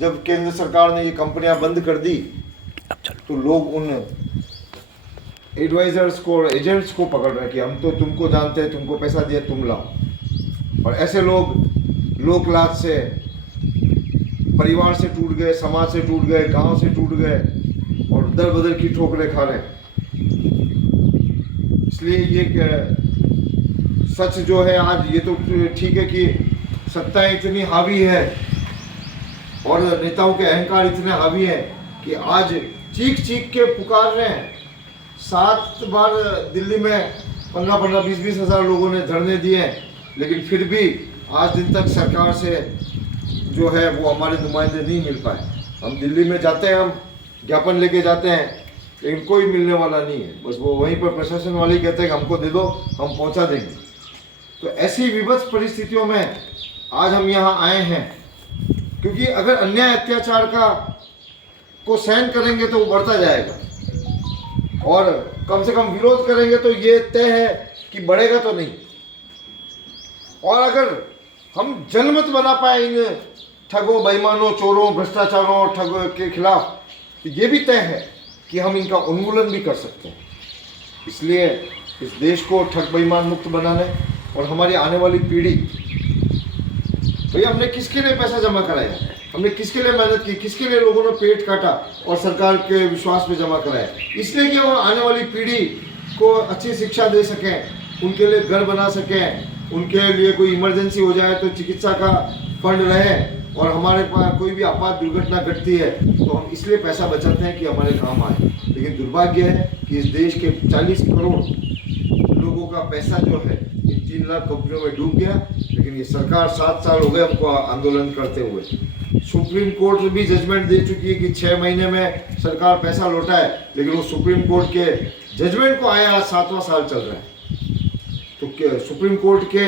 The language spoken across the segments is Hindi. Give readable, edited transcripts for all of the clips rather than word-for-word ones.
जब केंद्र सरकार ने ये कंपनियां बंद कर दी तो लोग उन एडवाइजर्स को और एजेंट्स को पकड़ रहे हैं कि हम तो तुमको जानते हैं, तुमको पैसा दिया, तुम लाओ। और ऐसे लोग लोक लाज से, परिवार से टूट गए, समाज से टूट गए, गांव से टूट गए और दर बदर की ठोकरें खा रहे हैं। इसलिए ये सच जो है आज, ये तो ठीक है कि सत्ता इतनी हावी है और नेताओं के अहंकार इतने हावी है कि आज चीख चीख के पुकार रहे हैं। 7 बार दिल्ली में 15-15, 20-20 हज़ार लोगों ने धरने दिए हैं, लेकिन फिर भी आज दिन तक सरकार से जो है वो हमारे नुमाइंदे नहीं मिल पाए। हम दिल्ली में जाते हैं, हम ज्ञापन लेके जाते हैं, लेकिन कोई मिलने वाला नहीं है। बस वो वहीं पर प्रशासन वाले ही कहते हैं कि हमको दे दो, हम पहुंचा देंगे। तो ऐसी विभत्स परिस्थितियों में आज हम यहाँ आए हैं, क्योंकि अगर अन्याय अत्याचार को सहन करेंगे तो वो बढ़ता जाएगा और कम से कम विरोध करेंगे तो ये तय है कि बढ़ेगा तो नहीं। और अगर हम जनमत बना पाए इन ठगों, बेईमानों, चोरों, भ्रष्टाचारों और ठगों के खिलाफ, तो ये भी तय है कि हम इनका उन्मूलन भी कर सकते हैं। इसलिए इस देश को ठग बेईमान मुक्त बनाने और हमारी आने वाली पीढ़ी, भैया हमने किसके लिए पैसा जमा कराया, हमने किसके लिए मेहनत की, किसके लिए लोगों ने पेट काटा और सरकार के विश्वास पे जमा कराया, इसलिए कि वो आने वाली पीढ़ी को अच्छी शिक्षा दे सकें, उनके लिए घर बना सकें, उनके लिए कोई इमरजेंसी हो जाए तो चिकित्सा का फंड रहे और हमारे पास कोई भी आपात दुर्घटना घटती है तो हम इसलिए पैसा बचाते हैं कि हमारे काम आए। लेकिन दुर्भाग्य है कि इस देश के 40 करोड़ लोगों का पैसा जो है इन 3 लाख कंपनियों में डूब गया। लेकिन ये सरकार 7 साल हो गए हमको आंदोलन करते हुए। सुप्रीम कोर्ट भी जजमेंट दे चुकी है कि 6 महीने में सरकार पैसा लौटाए, लेकिन वो सुप्रीम कोर्ट के जजमेंट को आया आज 7वां साल चल रहा है। तो सुप्रीम कोर्ट के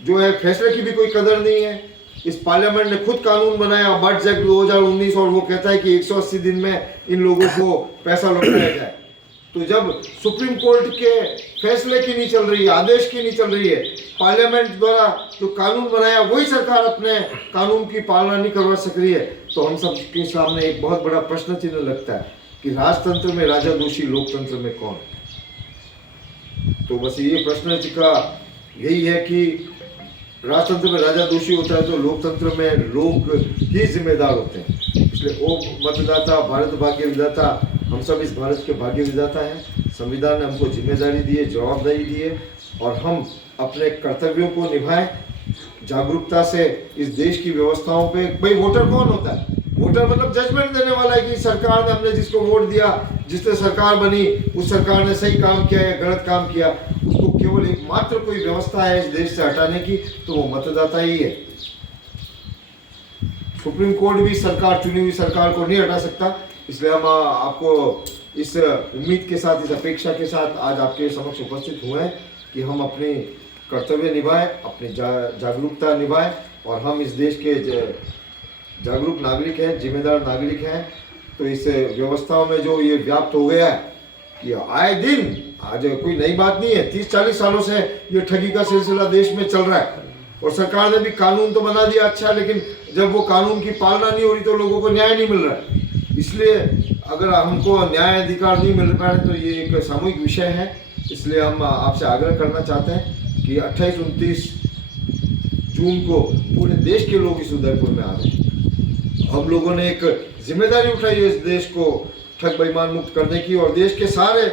जो है फैसले की भी कोई कदर नहीं है। इस पार्लियामेंट ने खुद कानून बनाया बर्ड्स एक्ट 2019 और वो कहता है कि 180 दिन में इन लोगों को पैसा लौटाया जाए। तो जब सुप्रीम कोर्ट के फैसले की नहीं चल रही है, आदेश की नहीं चल रही है, पार्लियामेंट द्वारा जो कानून बनाया वही सरकार अपने कानून की पालना नहीं करवा सक रही है, तो हम सब के सामने एक बहुत बड़ा प्रश्न चिन्ह लगता है कि राजतंत्र में राजा दोषी, लोकतंत्र में कौन। तो बस ये प्रश्न का यही है कि राजतंत्र में राजा दोषी होता है तो लोकतंत्र में लोग ही जिम्मेदार होते हैं। इसलिए ओ मतदाता, भारत भाग्य विधाता, हम सब इस भारत के भाग्य विधाता हैं। संविधान ने हमको जिम्मेदारी दी है, जवाबदारी दी है और हम अपने कर्तव्यों को निभाएं जागरूकता से इस देश की व्यवस्थाओं पे। भाई वोटर कौन होता है? वोटर मतलब जजमेंट देने वाला है कि सरकार ने, हमने जिसको वोट दिया, जिसने सरकार बनी, उस सरकार ने सही काम किया या गलत काम किया, उसको केवल एकमात्र कोई व्यवस्था है इस देश से हटाने की, तो वो मतदाता ही है। सुप्रीम कोर्ट भी सरकार, चुनी हुई सरकार को नहीं हटा सकता। इसलिए हम आपको इस उम्मीद के साथ, इस अपेक्षा के साथ आज आपके समक्ष उपस्थित हुए हैं कि हम अपने कर्तव्य निभाएं, अपनी जागरूकता निभाएं और हम इस देश के जागरूक नागरिक हैं, जिम्मेदार नागरिक हैं। तो इस व्यवस्थाओं में जो ये व्याप्त हो गया है कि आए दिन, आज कोई नई बात नहीं है, 30-40 सालों से ये ठगी का सिलसिला देश में चल रहा है और सरकार ने भी कानून तो बना दिया अच्छा, लेकिन जब वो कानून की पालना नहीं हो रही तो लोगों को न्याय नहीं मिल रहा है। इसलिए अगर हमको न्याय अधिकार नहीं मिल पा रहे तो ये एक सामूहिक विषय है। इसलिए हम आपसे आग्रह करना चाहते हैं कि 28-29 जून को पूरे देश के लोग इस उदयपुर में आ रहे हैं। हम लोगों ने एक जिम्मेदारी उठाई है इस देश को ठग बेईमान मुक्त करने की और देश के सारे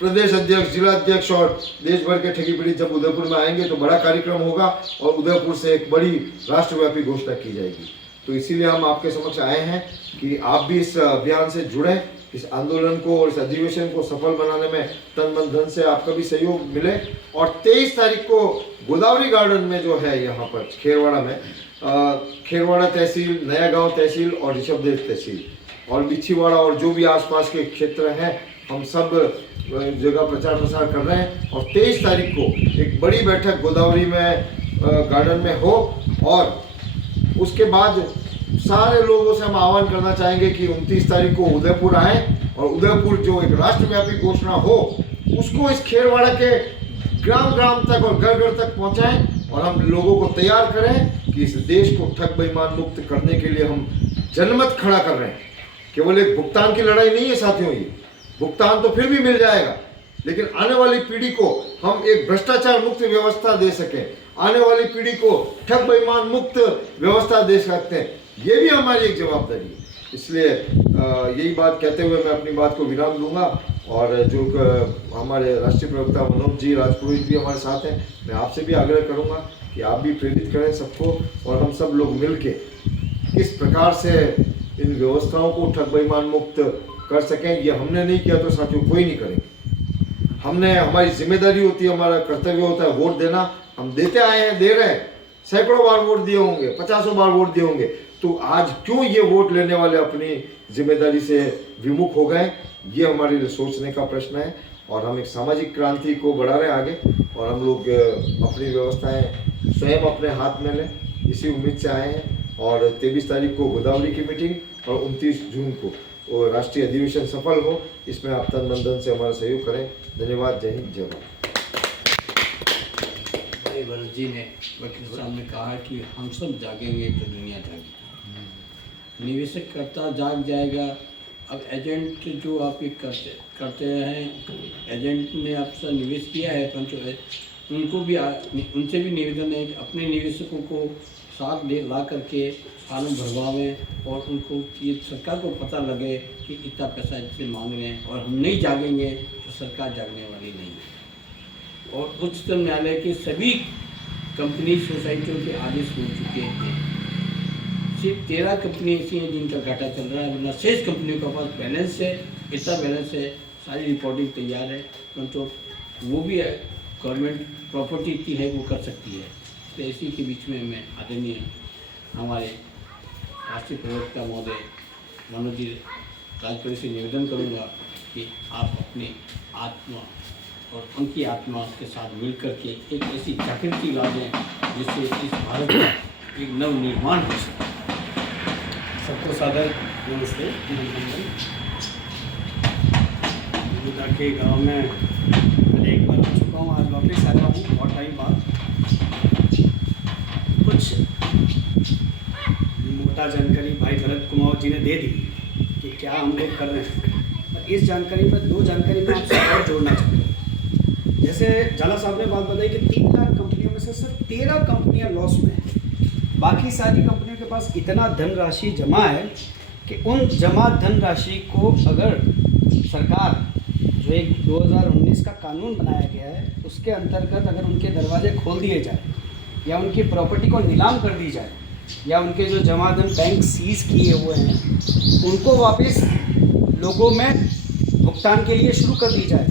प्रदेश अध्यक्ष, जिला अध्यक्ष और देश भर के ठगी पीड़ित जब उदयपुर में आएंगे तो बड़ा कार्यक्रम होगा और उदयपुर से एक बड़ी राष्ट्रव्यापी घोषणा की जाएगी। तो इसीलिए हम आपके समक्ष आए हैं कि आप भी इस अभियान से जुड़ें, इस आंदोलन को और इस अधिवेशन को सफल बनाने में तन मन धन से आपका भी सहयोग मिले। और 23 तारीख को गोदावरी गार्डन में जो है यहाँ पर खेरवाड़ा में, खेरवाड़ा तहसील, नया गांव तहसील और ऋषभदेव तहसील और बिछीवाड़ा और जो भी आसपास के क्षेत्र हैं, हम सब जगह प्रचार प्रसार कर रहे हैं। और 23 तारीख को एक बड़ी बैठक गोदावरी में गार्डन में हो और उसके बाद सारे लोगों से हम आह्वान करना चाहेंगे कि 29 तारीख को उदयपुर आए और उदयपुर जो एक राष्ट्रव्यापी घोषणा हो उसको इस खेरवाड़ा के ग्राम ग्राम तक और घर घर तक पहुंचाएं और हम लोगों को तैयार करें कि इस देश को ठग बेईमान मुक्त करने के लिए हम जनमत खड़ा कर रहे हैं। केवल एक भुगतान की लड़ाई नहीं है साथियों, ये भुगतान तो फिर भी मिल जाएगा, लेकिन आने वाली पीढ़ी को हम एक भ्रष्टाचार मुक्त व्यवस्था दे सकें, आने वाली पीढ़ी को ठग बेईमान मुक्त व्यवस्था दे सकते हैं, ये भी हमारी एक जवाबदारी है। इसलिए यही बात कहते हुए मैं अपनी बात को विराम दूंगा। और जो हमारे राष्ट्रीय प्रवक्ता मनोज जी राजपुरोहित भी हमारे साथ हैं, मैं आपसे भी आग्रह करूंगा कि आप भी प्रेरित करें सबको, और हम सब लोग मिलके किस प्रकार से इन व्यवस्थाओं को ठग बेईमान मुक्त कर सकें। ये हमने नहीं किया तो साथियों कोई नहीं करेगा। हमने, हमारी जिम्मेदारी होती है, हमारा कर्तव्य होता है वोट देना। हम देते आए हैं, दे रहे हैं, सैकड़ों बार वोट दिए होंगे, 50 बार वोट दिए होंगे, तो आज क्यों ये वोट लेने वाले अपनी जिम्मेदारी से विमुख हो गए, ये हमारे लिए सोचने का प्रश्न है। और हम एक सामाजिक क्रांति को बढ़ा रहे हैं आगे, और हम लोग अपनी व्यवस्थाएं स्वयं अपने हाथ में लें, इसी उम्मीद से आए हैं। और 23 तारीख को गोदावरी की मीटिंग और 29 जून को वो राष्ट्रीय अधिवेशन सफल हो, इसमें आप तन मन धन से हमारा सहयोग करें। धन्यवाद। जय हिंद, जय भारत। भरत जी ने वकील साहब ने कहा कि हम सब जागेंगे तो दुनिया जागेगी, निवेशक करता जाग जाएगा। अब एजेंट जो आप ये करते हैं, एजेंट ने आपसे निवेश किया है, परंतु उनको भी उनसे भी निवेदन है कि अपने निवेशकों को साथ ला करके कानून भरवावें, और उनको ये सरकार को पता लगे कि इतना पैसा इनसे मांग रहे हैं, और हम नहीं जागेंगे तो सरकार जागने वाली नहीं है। और उच्चतम न्यायालय के सभी कंपनी सोसाइटियों के आदेश हो चुके हैं। सिर्फ 13 कंपनी ऐसी हैं जिनका घाटा चल रहा है, वरना शेष कंपनियों के पास बैलेंस है, इतना बैलेंस है, सारी रिपोर्टिंग तैयार है, परंतु वो भी गवर्नमेंट प्रॉपर्टी इतनी है वो कर सकती है। तो इसी के बीच में मैं आदरणीय हमारे राष्ट्रीय प्रवक्ता महोदय मनोज जी राजपुरोहित से निवेदन करूँगा कि आप अपनी आत्मा और उनकी आत्मा के साथ मिलकर के एक ऐसी जागृति ला दें जिससे इस भारत का एक नव निर्माण हो सके। सबको सादर नमस्ते। मौजूदा के गांव में मैंने एक बार आ चुका हूँ, आज वापस आया हूँ बहुत टाइम बाद। कुछ मोटा जानकारी भाई भरत कुमार जी ने दे दी कि क्या हम लोग कर रहे हैं, और इस जानकारी पर 2 जानकारी मैं आपसे और जोड़ना चाहूँगा। जैसे झाला साहब ने बात बताई कि 3 लाख कंपनियों में से सिर्फ 13 कंपनियां लॉस में हैं, बाकी सारी कंपनियों के पास इतना धनराशि जमा है कि उन जमा धनराशि को अगर सरकार जो एक 2019 का कानून बनाया गया है उसके अंतर्गत अगर उनके दरवाजे खोल दिए जाए, या उनकी प्रॉपर्टी को नीलाम कर दी जाए, या उनके जो जमा धन बैंक सीज किए हुए हैं उनको वापस लोगों में भुगतान के लिए शुरू कर दी जाए,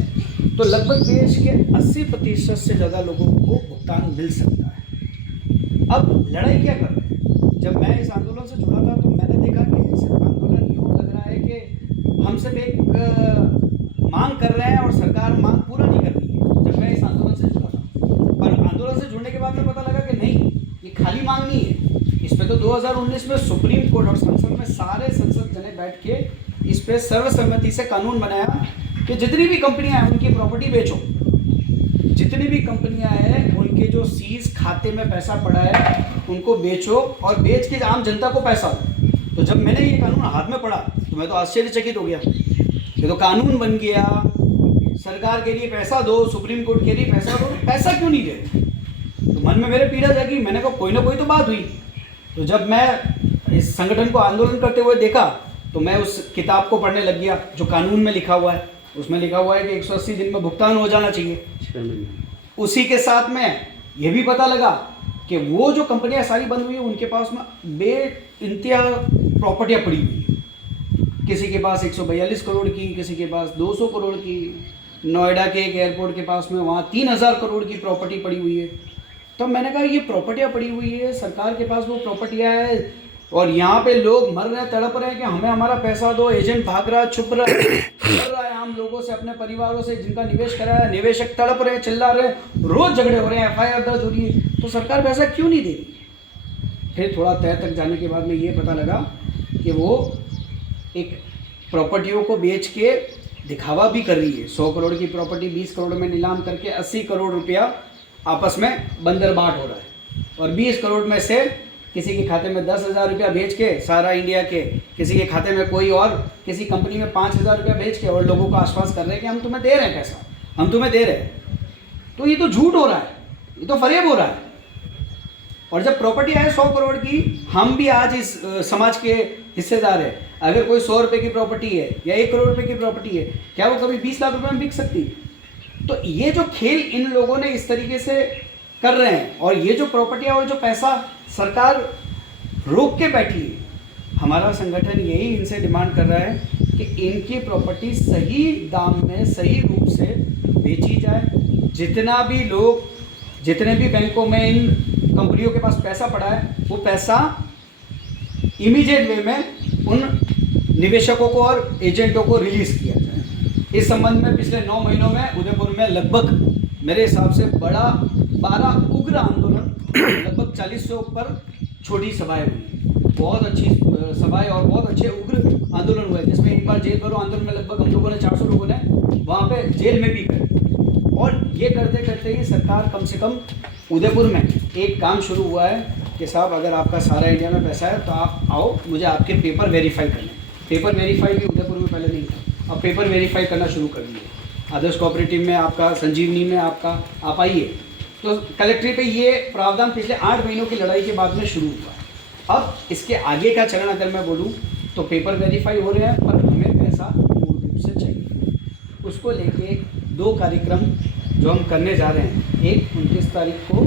तो लगभग देश के 80% से ज़्यादा लोगों को भुगतान मिल सकता है। अब लड़ाई क्या कर रहे हैं? जब मैं इस आंदोलन से जुड़ा था तो मैंने देखा कि सिर्फ आंदोलन यूँ लग रहा है कि हम सिर्फ एक मांग कर रहे हैं और सरकार मांग पूरा नहीं कर रही है। जब मैं इस आंदोलन से जुड़ा था, पर आंदोलन से जुड़ने के बाद में पता लगा कि नहीं, ये खाली मांग नहीं है। इस पर तो 2019 में सुप्रीम कोर्ट और संसद में सारे संसद जने बैठ के इस पर सर्वसम्मति से कानून बनाया कि जितनी भी कंपनियां हैं उनकी प्रॉपर्टी बेचो, जितनी भी कंपनियां हैं उनके जो सीज खाते में पैसा पड़ा है उनको बेचो, और बेच के आम जनता को पैसा दो। तो जब मैंने ये कानून हाथ में पढ़ा तो मैं तो आश्चर्यचकित हो गया। ये तो कानून बन गया, सरकार के लिए पैसा दो, सुप्रीम कोर्ट के लिए पैसा दो, पैसा क्यों नहीं दे? तो मन में मेरे पीड़ा जागी। मैंने कहा कोई ना कोई तो बात हुई। तो जब मैं इस संगठन को आंदोलन करते हुए देखा तो मैं उस किताब को पढ़ने लग गया जो कानून में लिखा हुआ है। उसमें लिखा हुआ है कि 180 दिन में भुगतान हो जाना चाहिए। उसी के साथ में ये भी पता लगा कि वो जो कंपनियां सारी बंद हुई है उनके पास में बेइंतहा प्रॉपर्टियां पड़ी हुई है। किसी के पास 142 करोड़ की, किसी के पास 200 करोड़ की। नोएडा के एक एयरपोर्ट के पास में वहाँ 3000 करोड़ की प्रॉपर्टी पड़ी हुई है। तब मैंने कहा ये प्रॉपर्टियाँ पड़ी हुई है, सरकार के पास वो प्रॉपर्टियाँ है, और यहाँ पे लोग मर रहे हैं, तड़प रहे हैं कि हमें हमारा पैसा दो। एजेंट भाग रहा है, छुप रहा है, लड़ रहा है आम लोगों से, अपने परिवारों से जिनका निवेश करा है। निवेशक तड़प रहे हैं, चिल्ला रहे हैं, रोज झगड़े हो रहे हैं, FIR दर्ज हो रही है, तो सरकार पैसा क्यों नहीं दे रही? फिर थोड़ा तय तक जाने के बाद में ये पता लगा कि वो एक प्रॉपर्टियों को बेच के दिखावा भी कर रही है। 100 करोड़ की प्रॉपर्टी 20 करोड़ में नीलाम करके 80 करोड़ रुपया आपस में बंदरबाट हो रहा है, और 20 करोड़ में से किसी के खाते में 10,000 रुपया भेज के सारा इंडिया के, किसी के खाते में कोई और किसी कंपनी में 5,000 रुपया भेज के और लोगों को आश्वास कर रहे हैं कि हम तुम्हें दे रहे हैं पैसा, हम तुम्हें दे रहे हैं। तो ये तो झूठ हो रहा है, ये तो फरेब हो रहा है। और जब प्रॉपर्टी आए 100 करोड़ की, हम भी आज इस समाज के हिस्सेदार है। अगर कोई 100 रुपये की प्रॉपर्टी है या 1 करोड़ रुपये की प्रॉपर्टी है, क्या वो कभी 20 लाख रुपए में बिक सकती है? तो ये जो खेल इन लोगों ने इस तरीके से कर रहे हैं, और ये जो प्रॉपर्टियाँ और जो पैसा सरकार रोक के बैठी है, हमारा संगठन यही इनसे डिमांड कर रहा है कि इनकी प्रॉपर्टी सही दाम में सही रूप से बेची जाए। जितना भी लोग, जितने भी बैंकों में इन कंपनियों के पास पैसा पड़ा है, वो पैसा इमीडिएट वे में उन निवेशकों को और एजेंटों को रिलीज़ किया जाए। इस संबंध में पिछले 9 महीनों में उदयपुर में लगभग मेरे हिसाब से बड़ा 12 उग्र आंदोलन, लगभग 40 से ऊपर छोटी सभाएं हुई, बहुत अच्छी सभाएं और बहुत अच्छे उग्र आंदोलन हुए, जिसमें एक बार जेल भरो आंदोलन में लगभग हम लोगों ने 400 लोगों ने वहाँ पे जेल में भी गए। और ये करते करते ही सरकार कम से कम उदयपुर में एक काम शुरू हुआ है कि साहब अगर आपका सारा इंडिया में पैसा है तो आप आओ, मुझे आपके पेपर वेरीफाई करने। पेपर वेरीफाई भी उदयपुर में पहले नहीं था, अब पेपर वेरीफाई करना शुरू कर दिए। आदर्श कोऑपरेटिव में आपका, संजीवनी में आपका, आप आइए। तो कलेक्ट्रेट पे ये प्रावधान पिछले 8 महीनों की लड़ाई के बाद में शुरू हुआ। अब इसके आगे का चरण अगर मैं बोलूँ तो पेपर वेरीफाई हो रहे हैं, पर हमें पैसा मूल रूप से चाहिए। उसको लेके 2 कार्यक्रम जो हम करने जा रहे हैं। एक 29 तारीख को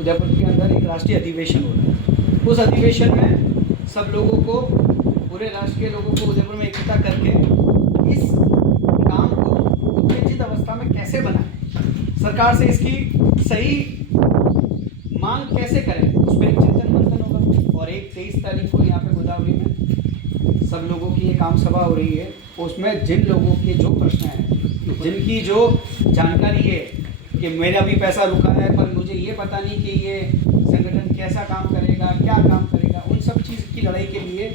उदयपुर के अंदर एक राष्ट्रीय अधिवेशन हो रहा है। उस अधिवेशन में सब लोगों को, पूरे राष्ट्र के लोगों को उदयपुर में इकट्ठा करके इस काम को उत्तेजित अवस्था में कैसे बनाएं, सरकार से इसकी सही मांग कैसे करें, उस पर एक चिंतन मंथन होगा। और एक 23 तारीख को यहाँ पे गोदावरी में सब लोगों की एक आम सभा हो रही है। उसमें जिन लोगों के जो प्रश्न हैं, जिनकी जो जानकारी है कि मेरा भी पैसा रुका है पर मुझे ये पता नहीं कि ये संगठन कैसा काम करेगा, क्या काम करेगा, उन सब चीज़ की लड़ाई के लिए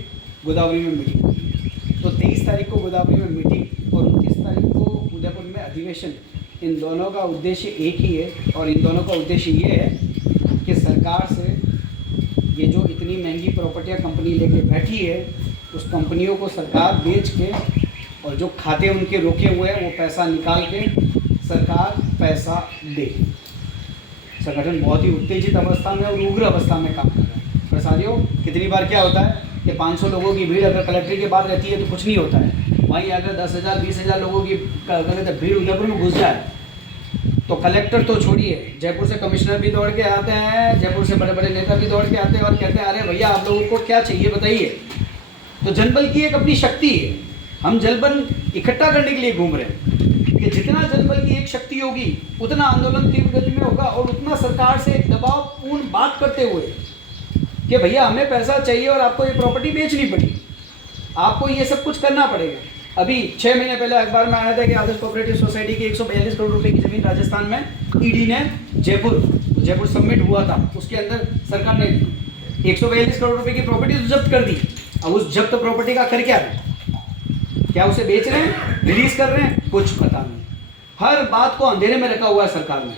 गोदावरी में मीटिंग होगी। तो 23 तारीख को गोदावरी में मीटिंग और 29 तारीख को उदयपुर में अधिवेशन। इन दोनों का उद्देश्य एक ही है, और इन दोनों का उद्देश्य ये है कि सरकार से ये जो इतनी महंगी प्रॉपर्टियाँ कंपनी लेके बैठी है, उस कंपनियों को सरकार बेच के और जो खाते उनके रोके हुए हैं वो पैसा निकाल के सरकार पैसा दे। संगठन बहुत ही उत्तेजित अवस्था में और उग्र अवस्था में काम कर रहा है। प्रसारियों, कितनी बार क्या होता है कि 500 लोगों की भीड़ अगर कलेक्ट्रेट के बाहर रहती है तो कुछ नहीं होता है, वहीं अगर 10,000 20,000 लोगों की भीड़ उदयपुर में घुस जाए तो कलेक्टर तो छोड़िए, जयपुर से कमिश्नर भी दौड़ के आते हैं, जयपुर से बड़े बड़े नेता भी दौड़ के आते हैं और कहते हैं अरे भैया आप लोगों को क्या चाहिए बताइए। तो जनबल की एक अपनी शक्ति है, हम जनबल इकट्ठा करने के लिए घूम रहे हैं कि जितना जनबल की एक शक्ति होगी उतना आंदोलन तीव्र गति में होगा, और उतना सरकार से एक दबावपूर्ण बात करते हुए कि भैया हमें पैसा चाहिए और आपको ये प्रॉपर्टी बेचनी पड़ी, आपको ये सब कुछ करना पड़ेगा। अभी 6 महीने पहले अखबार में आया था कि आदर्श कोऑपरेटिव सोसाइटी की 142 करोड़ रुपए की जमीन राजस्थान में ईडी ने जयपुर समिट हुआ था, उसके अंदर सरकार ने 142 करोड़ रुपए की प्रॉपर्टी जब्त कर दी। अब उस जब्त प्रॉपर्टी का कर क्या है, क्या उसे बेच रहे हैं, रिलीज कर रहे हैं, कुछ पता नहीं। हर बात को अंधेरे में रखा हुआ है सरकार ने,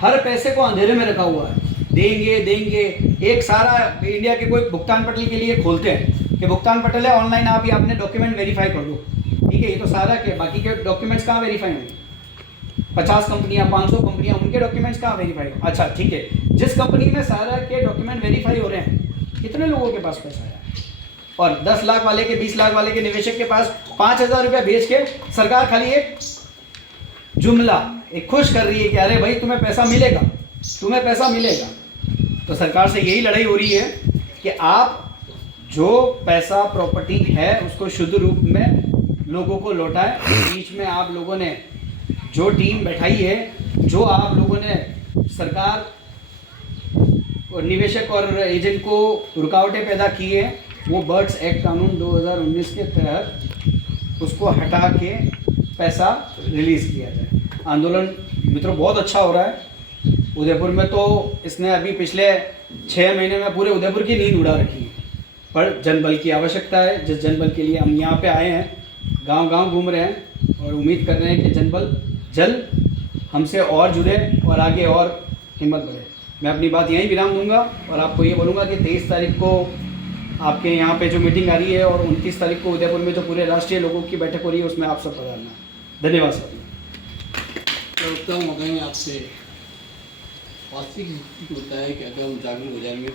हर पैसे को अंधेरे में रखा हुआ है। देंगे एक सारा इंडिया के कोई भुगतान पटल के लिए खोलते हैं कि भुगतान पटल है ऑनलाइन, आप ये अपने डॉक्यूमेंट वेरीफाई कर दो, ठीक है, ये तो सारा के बाकी के डॉक्यूमेंट्स कहाँ वेरीफाई होंगे। 50 कंपनियां 500 कंपनियां, उनके डॉक्यूमेंट्स कहाँ वेरीफाई हो। अच्छा ठीक है, जिस कंपनी में सारा के डॉक्यूमेंट वेरीफाई हो रहे हैं, कितने लोगों के पास पैसा है, और 10 लाख वाले के 20 लाख वाले के निवेशक के पास 5,000 रुपया बेच के सरकार खाली एक जुमला एक खुश कर रही है कि अरे भाई तुम्हें पैसा मिलेगा, तुम्हें पैसा मिलेगा। तो सरकार से यही लड़ाई हो रही है कि आप जो पैसा प्रॉपर्टी है उसको शुद्ध रूप में लोगों को लौटाएं। बीच में आप लोगों ने जो टीम बैठाई है, जो आप लोगों ने सरकार और निवेशक और एजेंट को रुकावटें पैदा की है, वो बर्ड्स एक्ट कानून 2019 के तहत उसको हटा के पैसा रिलीज़ किया जाए। आंदोलन मित्रों बहुत अच्छा हो रहा है उदयपुर में। तो इसने अभी पिछले 6 महीने में पूरे उदयपुर की नींद उड़ा रखी है, पर जनबल की आवश्यकता है, जिस जनबल के लिए हम यहाँ पे आए हैं, गांव-गांव घूम रहे हैं और उम्मीद कर रहे हैं कि जनबल जल्द हमसे और जुड़े और आगे और हिम्मत बढ़े। मैं अपनी बात यहीं विराम दूंगा और आपको ये बोलूँगा कि 23 तारीख को आपके यहाँ पे जो मीटिंग आ रही है और 29 तारीख को उदयपुर में जो पूरे राष्ट्रीय लोगों की बैठक हो रही है उसमें आप सब पधारना। धन्यवाद सर। उत्तम हो गए आपसे वास्तविक होता है कि अगर हम जागरूक हो जाएंगे